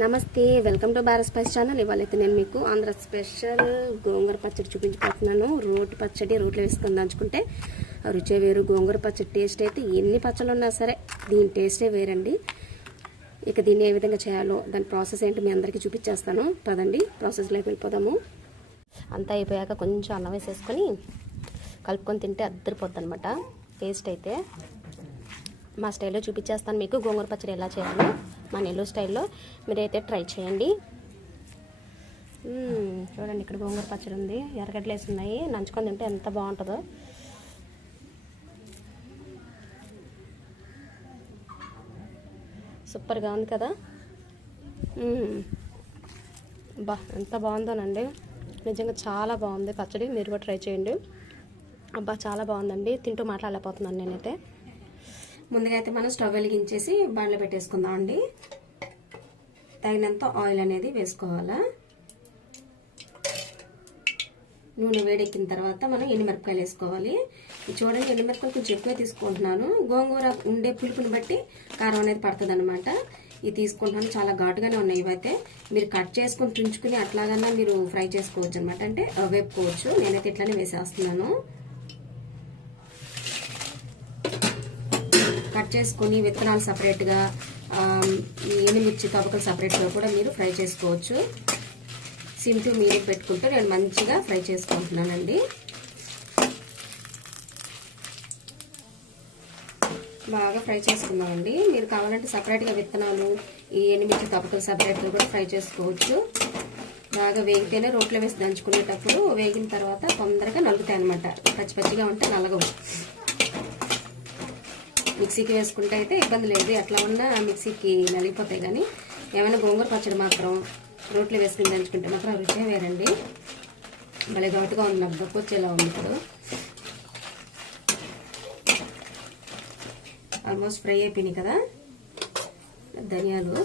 నమస్తే welcome to Bharat spice channel. ఇవాళైతే నేను మీకు ఆంధ్ర స్పెషల్ గోంగూర పచ్చడి చూపించిపోతున్నాను రోటి పచ్చడి రోట్లో వేసుకొని దంచుకుంటే రుచే వేరు గోంగూర పచ్చడి టేస్ట్ అయితే ఎన్ని పచ్చళ్ళు ఉన్నా సరే దీని టేస్టే వేరండి. ఇక దీన్ని ఏ విధంగా చేయాలో దాని ప్రాసెస్ ఏంటి మీ అందరికీ చూపించేస్తాను. పదండి ప్రాసెస్లోకి వెళ్ళిపోదాము. అంతా అయిపోయాక కొంచెం అన్నం వేసేసుకొని కలుపుకొని తింటే అద్దరిపోద్ది అనమాట టేస్ట్ అయితే మా స్టైల్లో చూపించేస్తాను మీకు గోంగూర పచ్చడి ఎలా చేయాలో. మన ఎల్లో స్టైల్లో మీరైతే ట్రై చేయండి. చూడండి ఇక్కడ గోంగూర పచ్చడి ఉంది. ఎర్రగడ్డలు వేసి ఉన్నాయి. నంచుకొని తింటే ఎంత బాగుంటుందో. సూపర్గా ఉంది కదా. బా ఎంత బాగుందోనండి. నిజంగా చాలా బాగుంది పచ్చడి. మీరు కూడా ట్రై చేయండి. అబ్బా చాలా బాగుందండి. తింటూ మాట్లాడలేకపోతున్నాను నేనైతే. ముందుగా అయితే మనం స్టవ్ వెలిగించేసి బండ్లో పెట్టేసుకుందాం అండి. తగినంత ఆయిల్ అనేది వేసుకోవాలా. నూనె వేడెక్కిన తర్వాత మనం ఎండుమిరపకాయలు వేసుకోవాలి. చూడండి ఎండుమిరపకాయలు కొంచెం ఎక్కువ తీసుకుంటున్నాను. గోంగూర ఉండే పులుపుని బట్టి కారం అనేది పడుతుంది అనమాట ఇది తీసుకుంటున్నాను చాలా ఘాటుగానే ఉన్నాయి ఇవైతే మీరు కట్ చేసుకొని తుంచుకుని అట్లాగన్నా మీరు ఫ్రై చేసుకోవచ్చు అనమాట అంటే వేపుకోవచ్చు. నేనైతే ఇట్లానే వేసేస్తున్నాను. కట్ చేసుకొని విత్తనాలు సపరేట్గా ఈ ఎండుమిర్చి తబకలు సపరేట్గా కూడా మీరు ఫ్రై చేసుకోవచ్చు. సిమ్ మీరు పెట్టుకుంటే నేను మంచిగా ఫ్రై చేసుకుంటున్నానండి. బాగా ఫ్రై చేసుకుందామండి మీరు కావాలంటే సపరేట్గా విత్తనాలు ఈ ఎండుమిర్చి తప్పకలు సపరేట్గా కూడా ఫ్రై చేసుకోవచ్చు. బాగా వేగితేనే రోట్లో వేసి దంచుకునేటప్పుడు వేగిన తర్వాత తొందరగా నలుగుతాయి అనమాట పచ్చి పచ్చిగా ఉంటే నలగవు. మిక్సీకి వేసుకుంటే అయితే ఇబ్బంది లేదు. ఎట్లా ఉన్నా మిక్సీకి నలిగిపోతాయి కానీ ఏమైనా గోంగూర పచ్చడి మాత్రం రోట్లో వేసుకుని దంచుకుంటే మాత్రం రుచే వేరండి. భలే ఘాటుగా ఉంది నాకు దొక్క వచ్చేలా ఉంది ఇప్పుడు. ఆల్మోస్ట్ ఫ్రై అయిపోయినాయి కదా ధనియాలు.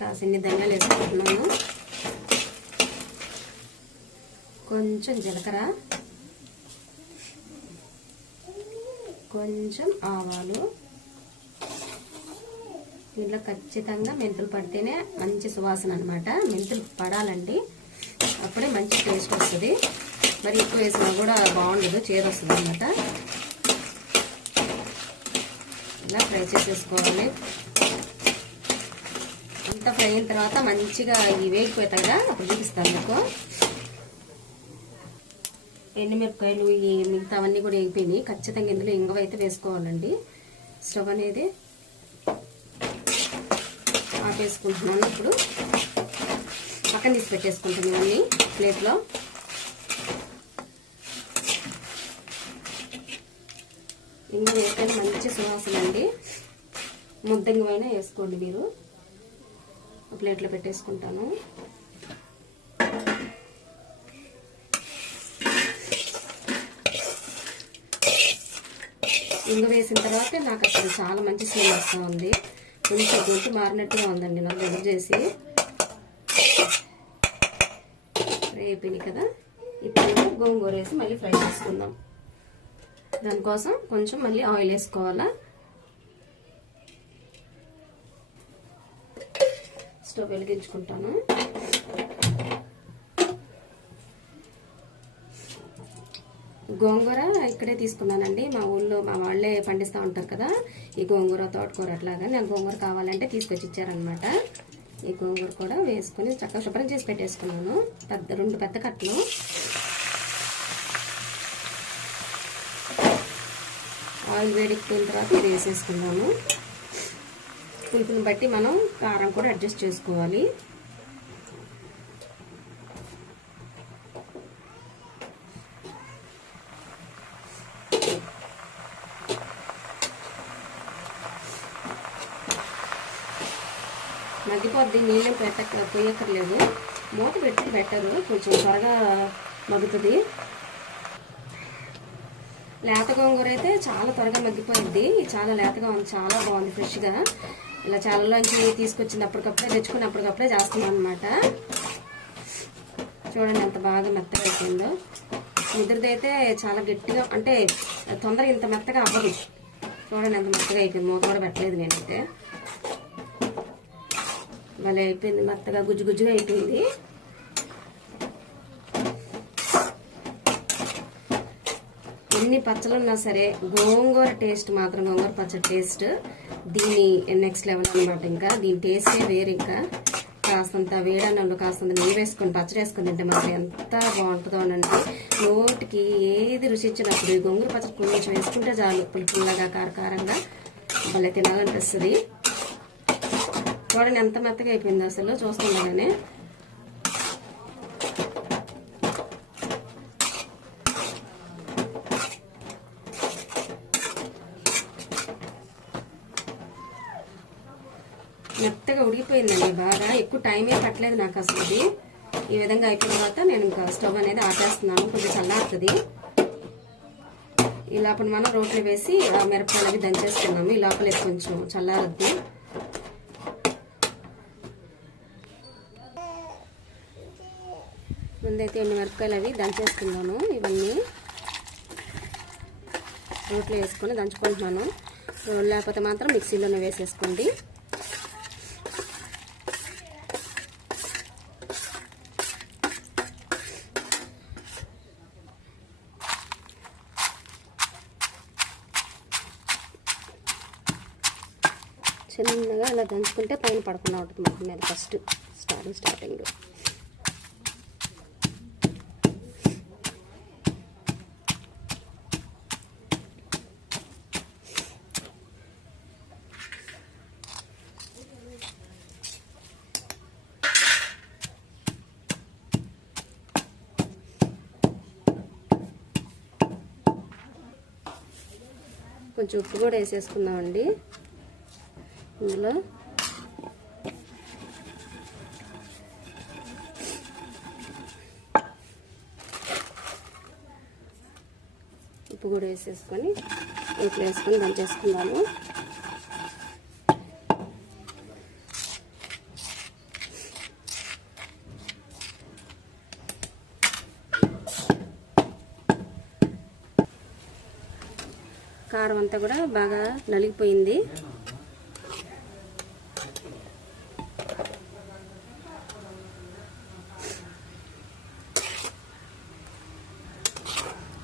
కాసిన్ని ధనియాలు వేసుకుంటున్నాను. కొంచెం జీలకర్ర. కొంచెం ఆవాలు. దీంట్లో ఖచ్చితంగా మెంతులు పడితేనే మంచి సువాసన అనమాట మెంతులు పడాలండి అప్పుడే మంచి టేస్ట్ వస్తుంది. మరి ఎక్కువ వేసినా కూడా బాగుండదు చేరొస్తుంది వస్తుంది అనమాట ఇలా ఫ్రై చేసేసుకోవాలి. అంతా ఫ్రై అయిన తర్వాత మంచిగా ఇవి వేగిపోతాయి కదా అప్పుడు చూపిస్తాను మీకు. ఎండుమిరపకాయలు ఈ మిగతావన్నీ కూడా వేగిపోయినాయి ఖచ్చితంగా ఇందులో ఇంగవ అయితే వేసుకోవాలండి. స్టవ్ అనేది ఆపేసుకుంటున్నాను ఇప్పుడు. పక్కన తీసి పెట్టేసుకుంటాను ఇవన్నీ ప్లేట్లో. ఇంగ వేస్తే మంచి సువాసన అండి. ముద్దంగమైనా వేసుకోండి మీరు. ప్లేట్లో పెట్టేసుకుంటాను. ఇంగు వేసిన తర్వాత నాకు అసలు చాలా మంచి స్మెల్ వస్తూ ఉంది. కొంచెం గొంతు మారినట్టుగా ఉందండి నాకు దగ్గర చేసి. ఫ్రై కదా. ఇప్పుడు గోంగూర వేసి మళ్ళీ ఫ్రై చేసుకుందాం. దానికోసం కొంచెం మళ్ళీ ఆయిల్ వేసుకోవాలా? స్టవ్ వెలిగించుకుంటాను. గోంగూర ఇక్కడే తీసుకున్నానండి. మా ఊళ్ళో మా వాళ్ళే పండిస్తూ ఉంటారు కదా ఈ గోంగూర తోటకూర అట్లాగా నాకు గోంగూర కావాలంటే తీసుకొచ్చి ఇచ్చారనమాట ఈ గోంగూర కూడా వేసుకొని చక్కగా శుభ్రం చేసి పెట్టేసుకున్నాను. పెద్ద రెండు పెద్ద కట్టలు. ఆయిల్ వేడెక్కిన తర్వాత ఇది వేసేసుకున్నాము పులుపుని బట్టి మనం కారం కూడా అడ్జస్ట్ చేసుకోవాలి. మగ్గిపోద్ది నీళ్ళు పెట్ట పోయక్కర్లేదు. మూత పెట్టి పెట్టరు కొంచెం త్వరగా మగ్గుతుంది. లేత గోంగూర అయితే చాలా త్వరగా మగ్గిపోయింది. చాలా లేతగా ఉంది. చాలా బాగుంది ఫ్రెష్గా. ఇలా చాలలోంచి తీసుకొచ్చింది అప్పటికప్పుడే తెచ్చుకుని అప్పటికప్పుడే చేస్తున్నాను అనమాట చూడండి ఎంత బాగా మెత్తగా అయిపోయిందో. ముద్రదైతే చాలా గట్టిగా అంటే తొందరగా ఇంత మెత్తగా అవ్వదు. చూడండి ఎంత మెత్తగా అయిపోయింది. మూత కూడా పెట్టలేదు నేనైతే. భలే అయిపోయింది మెత్తగా గుజ్జు గుజ్జుగా అయిపోయింది. ఎన్ని పచ్చలు ఉన్నా సరే గోంగూర టేస్ట్ మాత్రం గోంగూర పచ్చడి టేస్ట్ దీని నెక్స్ట్ లెవెల్ అనమాట ఇంకా. దీని టేస్టే వేరు ఇంకా. కాస్తంత వేడన్నంలో కాస్తంత నెయ్యి వేసుకొని పచ్చడి వేసుకొని తింటే మాకు ఎంత బాగుంటుందో అనండి. నోటికి ఏది రుచి ఇచ్చినప్పుడు ఈ గోంగూర పచ్చడి కొంచెం వేసుకుంటే చాలు పులుపుల్లగా కారకారంగా భలే తినాలనిపిస్తుంది. చూడండి ఎంత మెత్తగా అయిపోయింది అసలు చూస్తుండగానే మెత్తగా ఉడికిపోయిందండి బాగా. ఎక్కువ టైమే పట్టలేదు నాకు అసలు ఇది. ఈ విధంగా అయిపోయిన తర్వాత నేను ఇంకా స్టవ్ అనేది ఆపేస్తున్నాను. కొంచెం చల్లారుతుంది. ఈ లోపల మనం రోట్లో వేసి మిరపకాయలు అవి దంచేసుకున్నాము ఈ లోపల కొంచెం చల్లారద్దు. ముందైతే ఎన్ని మిరపకాయలు అవి దంచేసుకున్నాను ఇవన్నీ. రోట్లో వేసుకొని దంచుకుంటున్నాను. లేకపోతే మాత్రం మిక్సీలోనే వేసేసుకోండి. చిన్నగా ఇలా దంచుకుంటే పైన పడకుండా ఉంటుంది మొత్తం మీద ఫస్ట్ స్టార్టింగ్ స్టార్టింగ్. కొంచెం ఉప్పు కూడా వేసేసుకుందామండి. ఇందులో ఉప్పు కూడా వేసేసుకొని ఇట్లా వేసుకొని దంచేసుకుందాము. కారం అంతా కూడా బాగా నలిగిపోయింది.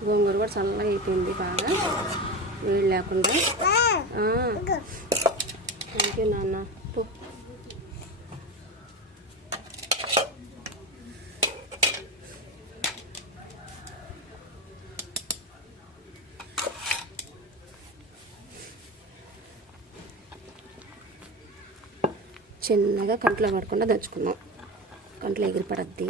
గోంగూర కూడా చల్లగా అయిపోయింది బాగా. వేడి లేకుండా. థ్యాంక్ యూ నాన్న. చిన్నగా కంట్లో పడకుండా దంచుకున్నాం కంట్లో ఎగిరిపడద్ది.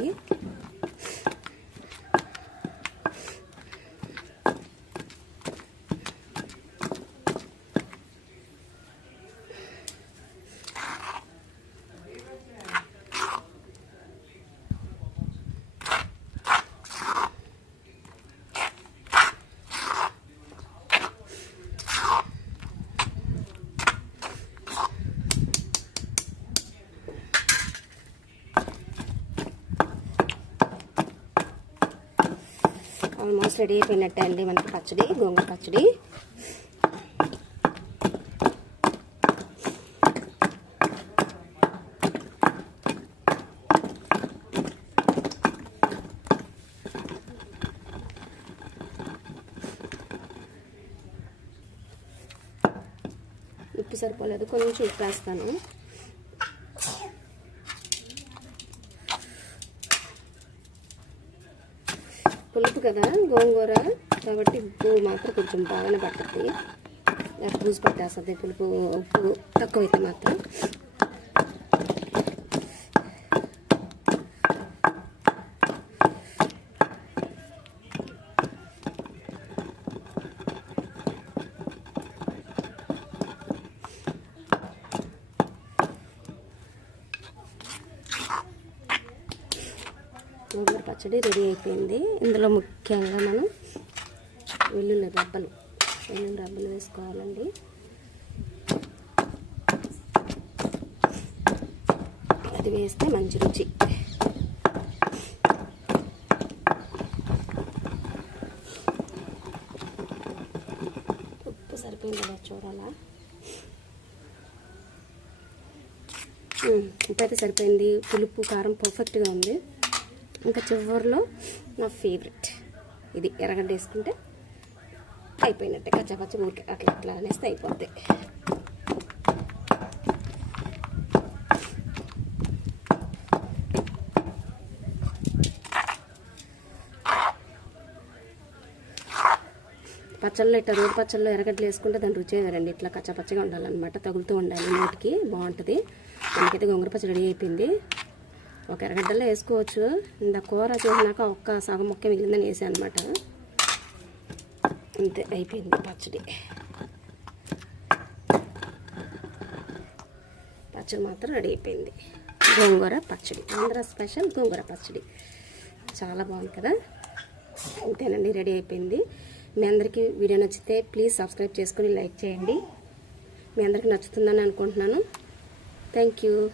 ఆల్మోస్ట్ రెడీ అయిపోయినట్టే అండి మనకి పచ్చడి గోంగూర పచ్చడి. ఉప్పు సరిపోలేదు కొంచెం ఉప్పు వేస్తాను పులుపు కదా గోంగూర. కాబట్టి ఉప్పు మాత్రం కొంచెం బాగానే పడుతుంది పూసి పట్టేస్తుంది. పులుపు ఉప్పు తక్కువైతే మాత్రం గోంగూర పచ్చడి రెడీ అయిపోయింది. ఇందులో ముఖ్యంగా మనం వెల్లుల్లి రబ్బలు వెల్లుల్లి రబ్బలు వేసుకోవాలండి. అది వేస్తే మంచి రుచి. ఉప్పు సరిపోయింది కదా చూడాలా? ఉమ్, ఉప్పు అయితే సరిపోయింది. పులుపు కారం పర్ఫెక్ట్గా ఉంది. ఇంకా చివరిలో నా ఫేవరెట్ ఇది ఎర్రగడ్డ వేసుకుంటే అయిపోయినట్టే కచ్చాపచ్చ ఊరికి అట్లా అట్లా అనేస్తే అయిపోద్ది. పచ్చళ్ళు ఇట్లా రోడ్డు పచ్చళ్ళు ఎర్రగడ్డలు వేసుకుంటే దాని రుచి వేరండి. ఇట్లా కచ్చపచ్చగా ఉండాలన్నమాట. తగులుతూ ఉండాలి. నోటికి బాగుంటుంది. మనకైతే గొంగర పచ్చడి రెడీ అయిపోయింది. ఒక ఎర్రగడ్డలో వేసుకోవచ్చు. ఇంత కూర చేసినాక ఒక్క సగం ముక్క మిగిలిందని వేసాను అనమాట అంతే అయిపోయింది పచ్చడి. పచ్చడి మాత్రం రెడీ అయిపోయింది. గోంగూర పచ్చడి ఆంధ్ర స్పెషల్ గోంగూర పచ్చడి. చాలా బాగుంది కదా? అంతేనండి రెడీ అయిపోయింది. మీ అందరికీ వీడియో నచ్చితే ప్లీజ్ సబ్స్క్రైబ్ చేసుకొని లైక్ చేయండి. మీ అందరికీ నచ్చుతుందని అనుకుంటున్నాను. Thank you.